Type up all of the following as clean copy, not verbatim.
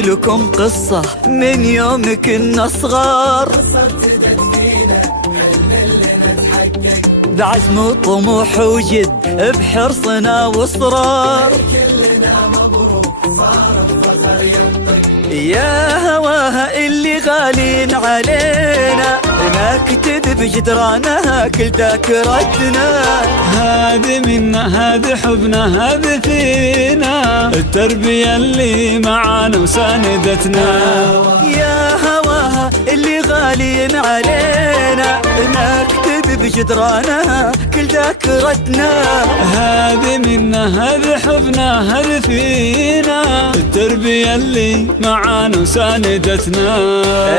نحكي لكم قصة من يوم كنا صغار، بعزم وطموح وجد بحرصنا واصرار. يا هواها اللي غالين علينا نكتب بجدرانها كل ذاكرتنا. هذه منا هذه حبنا هذه فينا، التربية اللي معانا وساندتنا. يا هواها اللي غالين علينا نكتب بجدرانها كل ذاكرتنا. هذه منا هذه حبنا هذه فينا، التربية اللي معانا وساندتنا.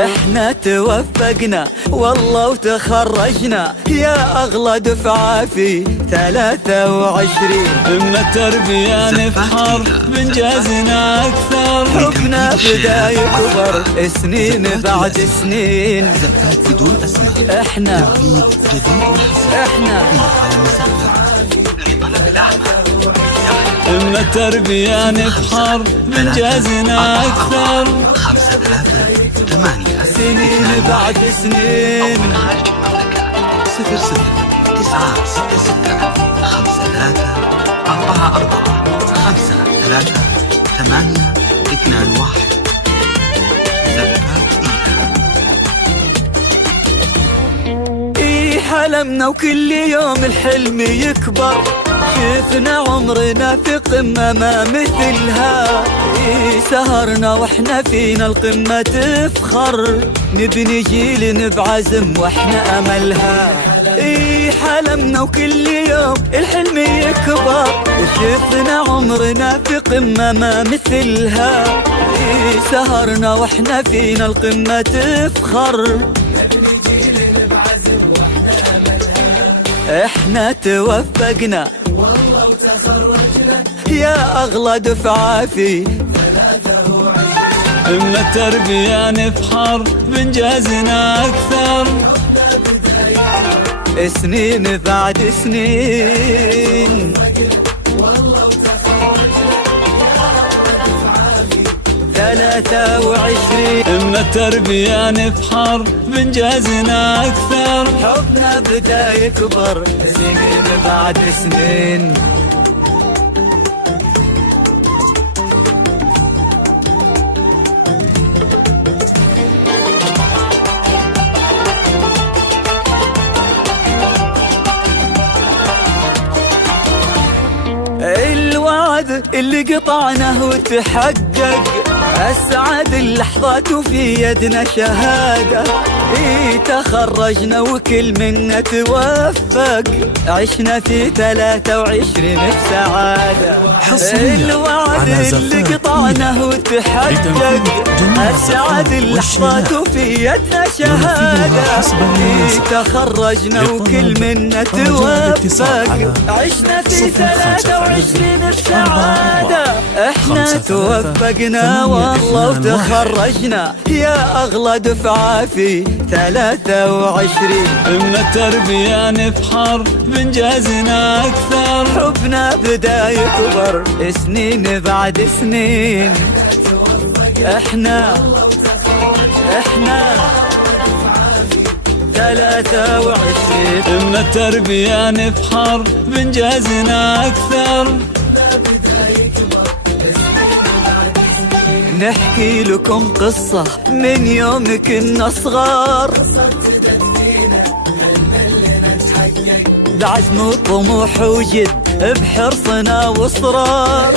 احنا توفقنا والله وتخرجنا يا اغلى دفعة في 23. اما التربية نفخر بانجازنا اكثر، حبنا بدا يكبر سنين بعد سنين. بدون اسماء احنا اما التربية نفخر بانجازنا اكثر. 5-3-8 سنين بعد سنين. 0-6-9-6-5-3-4-4-5-3-8-2-1. حلمنا وكل يوم الحلم يكبر، شفنا عمرنا في قمة ما مثلها. سهرنا واحنا فينا القمة تفخر، نبني جيل بعزم واحنا املها. حلمنا وكل يوم الحلم يكبر، شفنا عمرنا في قمة ما مثلها. سهرنا واحنا فينا القمة تفخر، احنا توفقنا والله وتخرجنا يا اغلى دفعة في 23. اما التربية نفخر بانجازنا اكثر، سنين بعد سنين. 23. اما التربية نفخر بانجازنا اكثر، حبنا بدا يكبر سنين بعد سنين. الوعد اللي قطعناه وتحقق، أسعد اللحظات وفي يدنا شهادة. تخرجنا وكل منا توفق، عشنا في 23 بسعادة. الوعد اللي قطعناه وتحقق، أسعد اللحظات وفي يدنا شهادة. تخرجنا وكل منا توفق، عشنا في 23 بسعادة. احنا توفقنا والله وتخرجنا يا اغلى دفعة في 23. اما التربية نفخر بانجازنا اكثر، حبنا بدا يكبر سنين بعد سنين. احنا 23. اما التربية نفخر بانجازنا اكثر. نحكي لكم قصة من يوم كنا صغار، بعزم وطموح وجد بحرصنا واصرار.